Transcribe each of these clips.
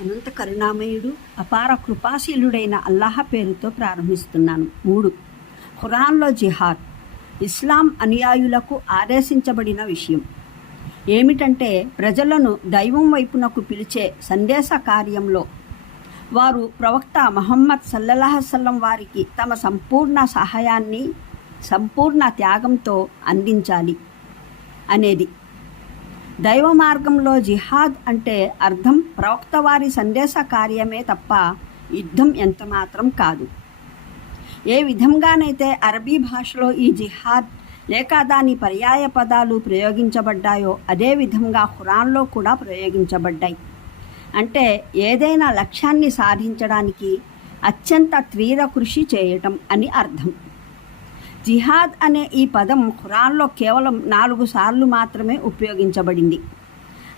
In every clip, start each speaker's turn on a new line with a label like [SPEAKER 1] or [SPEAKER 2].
[SPEAKER 1] అనంత కరుణామయుడు అపార కృపాశీలుడైన అల్లాహ పేరుతో ప్రారంభిస్తున్నాను. మూడు. ఖురాన్లో జిహాద్ ఇస్లాం అనుయాయులకు ఆదేశించబడిన విషయం. ఏమిటంటే ప్రజలను దైవం వైపునకు పిలిచే సందేశ కార్యంలో వారు ప్రవక్త మహమ్మద్ సల్లహసల్లం వారికి తమ సంపూర్ణ సహాయాన్ని సంపూర్ణ త్యాగంతో అందించాలి అనేది. దైవ మార్గంలో జిహాద్ అంటే అర్థం ప్రవక్త వారి సందేశ కార్యమే తప్ప యుద్ధం ఎంతమాత్రం కాదు. ఏ విధంగానైతే అరబీ భాషలో ఈ జిహాద్ లేక దాని పర్యాయ పదాలు ప్రయోగించబడ్డాయో అదే విధంగా ఖురాన్లో కూడా ప్రయోగించబడ్డాయి. అంటే ఏదైనా లక్ష్యాన్ని సాధించడానికి అత్యంత తీవ్ర కృషి చేయటం అని అర్థం. జిహాద్ అనే ఈ పదం ఖురాన్లో కేవలం నాలుగు సార్లు మాత్రమే ఉపయోగించబడింది.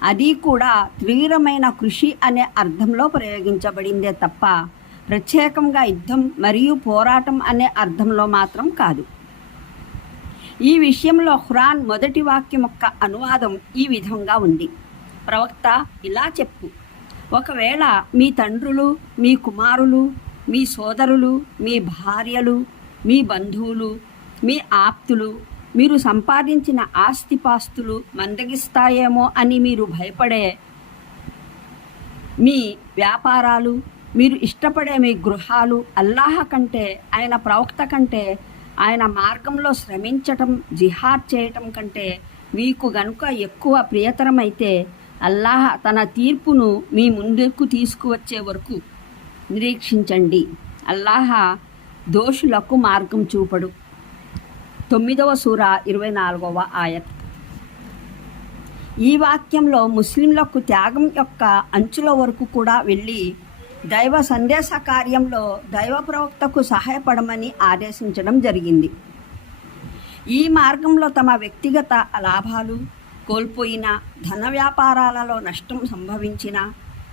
[SPEAKER 1] అది కూడా తీవ్రమైన కృషి అనే అర్థంలో ప్రయోగించబడిందే తప్ప ప్రత్యేకంగా యుద్ధం మరియు పోరాటం అనే అర్థంలో మాత్రం కాదు. ఈ విషయంలో ఖురాన్ మొదటి వాక్యం యొక్క అనువాదం ఈ విధంగా ఉంది. ప్రవక్త ఇలా చెప్పు ఒకవేళ మీ తండ్రులు మీ కుమారులు మీ సోదరులు మీ భార్యలు మీ బంధువులు మీ ఆప్తులు మీరు సంపాదించిన ఆస్తిపాస్తులు మందగిస్తాయేమో అని మీరు భయపడే మీ వ్యాపారాలు మీరు ఇష్టపడే మీ గృహాలు అల్లాహ కంటే ఆయన ప్రవక్త కంటే ఆయన మార్గంలో శ్రమించటం జిహాద్ చేయటం కంటే మీకు గనుక ఎక్కువ ప్రియతరమైతే అల్లాహ తన తీర్పును మీ ముందుకు తీసుకువచ్చే వరకు నిరీక్షించండి. అల్లాహ దోషులకు మార్గం చూపడు. తొమ్మిదవ సూర ఇరవై నాలుగవ ఆయత్. ఈ వాక్యంలో ముస్లింలకు త్యాగం యొక్క అంచుల వరకు కూడా వెళ్ళి దైవ సందేశ కార్యంలో దైవ ప్రవక్తకు సహాయపడమని ఆదేశించడం జరిగింది. ఈ మార్గంలో తమ వ్యక్తిగత లాభాలు కోల్పోయిన ధన వ్యాపారాలలో నష్టం సంభవించిన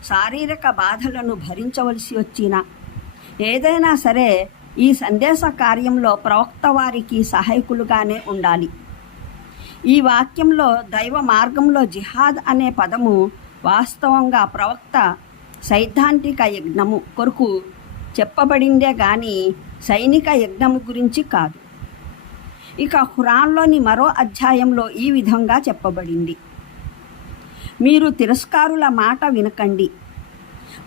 [SPEAKER 1] శారీరక బాధలను భరించవలసి వచ్చిన ఏదైనా సరే ఈ సందేశ కార్యంలో ప్రవక్త వారికి సహాయకులుగానే ఉండాలి. ఈ వాక్యంలో దైవ మార్గంలో జిహాద్ అనే పదము వాస్తవంగా ప్రవక్త సైద్ధాంతిక యజ్ఞము కొరకు చెప్పబడిందే గాని సైనిక యజ్ఞము గురించి కాదు. ఇక ఖురాన్లోని మరో అధ్యాయంలో ఈ విధంగా చెప్పబడింది. మీరు తిరస్కారుల మాట వినకండి.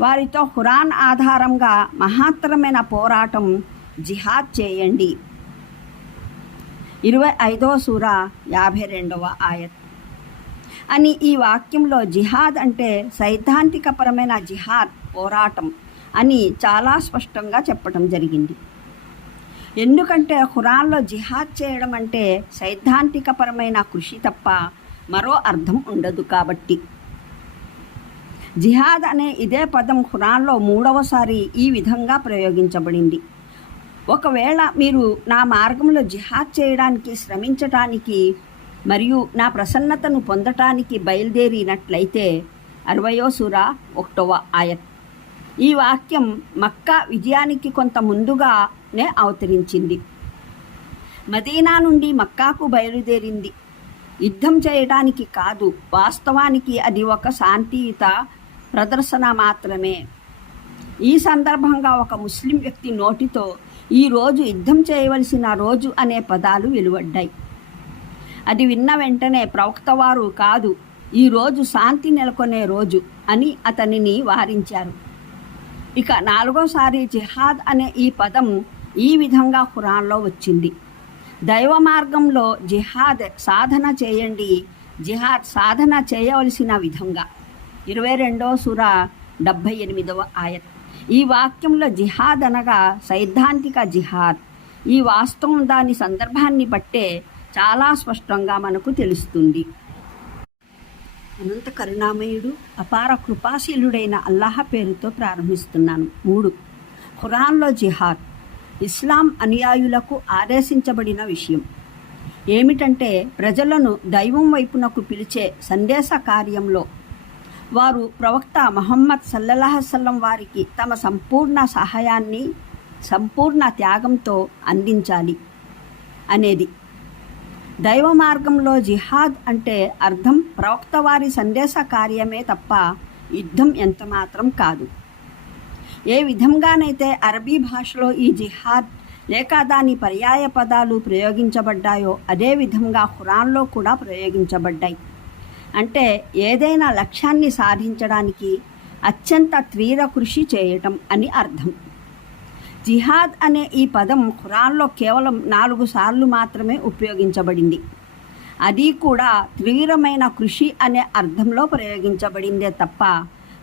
[SPEAKER 1] వారితో ఖురాన్ ఆధారంగా మహత్తరమైన పోరాటం జిహాద్ చేయండి. ఇరవై ఐదవ సూర యాభై రెండవ ఆయత్. అని ఈ వాక్యంలో జిహాద్ అంటే సైద్ధాంతికపరమైన జిహాద్ పోరాటం అని చాలా స్పష్టంగా చెప్పడం జరిగింది. ఎందుకంటే ఖురాన్లో జిహాద్ చేయడం అంటే సైద్ధాంతికపరమైన కృషి తప్ప మరో అర్థం ఉండదు కాబట్టి. జిహాద్ అనే ఇదే పదం ఖురాన్లో మూడవసారి ఈ విధంగా ప్రయోగించబడింది. ఒకవేళ మీరు నా మార్గంలో జిహాద్ చేయడానికి శ్రమించటానికి మరియు నా ప్రసన్నతను పొందటానికి బయలుదేరినట్లయితే అరవయో సుర ఒకటవ ఆయత్. ఈ వాక్యం మక్కా విజయానికి కొంత ముందుగానే అవతరించింది. మదీనా నుండి మక్కాకు బయలుదేరింది. యుద్ధం చేయడానికి కాదు వాస్తవానికి అది ఒక శాంతియుత ప్రదర్శన మాత్రమే. ఈ సందర్భంగా ఒక ముస్లిం వ్యక్తి నోటితో ఈరోజు యుద్ధం చేయవలసిన రోజు అనే పదాలు వెలువడ్డాయి. అది విన్న వెంటనే ప్రవక్త వారు కాదు ఈ రోజు శాంతి నెలకొనే రోజు అని అతనిని వారించారు. ఇక నాలుగోసారి జిహాద్ అనే ఈ పదం ఈ విధంగా ఖురాన్లో వచ్చింది. దైవ మార్గంలో జిహాద్ సాధన చేయండి జిహాద్ సాధన చేయవలసిన విధంగా ఇరవై రెండో సుర డెబ్భై ఎనిమిదవ ఆయత్. ఈ వాక్యంలో జిహాద్ అనగా సైద్ధాంతిక జిహాద్. ఈ వాస్తవం దాని సందర్భాన్ని బట్టే చాలా స్పష్టంగా మనకు తెలుస్తుంది. అనంత కరుణామయుడు అపార కృపాశీలుడైన అల్లాహ పేరుతో ప్రారంభిస్తున్నాను. మూడు. ఖురాన్లో జిహాద్ ఇస్లాం అనుయాయులకు ఆదేశించబడిన విషయం. ఏమిటంటే ప్రజలను దైవం వైపునకు పిలిచే సందేశ కార్యంలో వారు ప్రవక్త మహమ్మద్ సల్లల్లాహసల్లం వారికి తమ సంపూర్ణ సహాయాన్ని సంపూర్ణ త్యాగంతో అందించాలి అనేది. దైవ మార్గంలో జిహాద్ అంటే అర్థం ప్రవక్త వారి సందేశ కార్యమే తప్ప యుద్ధం ఎంతమాత్రం కాదు. ఏ విధంగానైతే అరబీ భాషలో ఈ జిహాద్ లేక దాని పర్యాయ పదాలు ప్రయోగించబడ్డాయో అదే విధంగా ఖురాన్లో కూడా ప్రయోగించబడ్డాయి. అంటే ఏదైనా లక్ష్యాన్ని సాధించడానికి అత్యంత తీవ్ర కృషి చేయటం అని అర్థం. జిహాద్ అనే ఈ పదం ఖురాన్లో కేవలం నాలుగు సార్లు మాత్రమే ఉపయోగించబడింది. అది కూడా తీవ్రమైన కృషి అనే అర్థంలో ప్రయోగించబడిందే తప్ప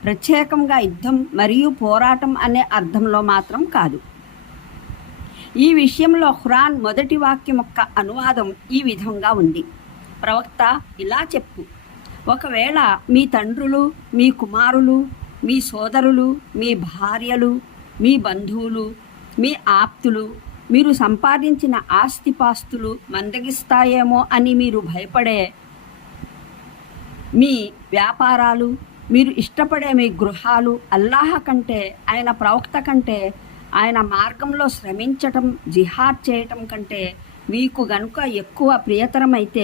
[SPEAKER 1] ప్రత్యేకంగా యుద్ధం మరియు పోరాటం అనే అర్థంలో మాత్రం కాదు. ఈ విషయంలో ఖురాన్ మొదటి వాక్యం యొక్క అనువాదం ఈ విధంగా ఉంది. ప్రవక్త ఇలా చెప్పు. ఒకవేళ మీ తండ్రులు మీ కుమారులు మీ సోదరులు మీ భార్యలు మీ బంధువులు మీ ఆప్తులు మీరు సంపాదించిన ఆస్తిపాస్తులు మందగిస్తాయేమో అని మీరు భయపడే మీ వ్యాపారాలు మీరు ఇష్టపడే మీ గృహాలు అల్లాహ కంటే ఆయన ప్రవక్త కంటే ఆయన మార్గంలో శ్రమించటం జిహాద్ చేయటం కంటే మీకు గనుక ఎక్కువ ప్రియతరమైతే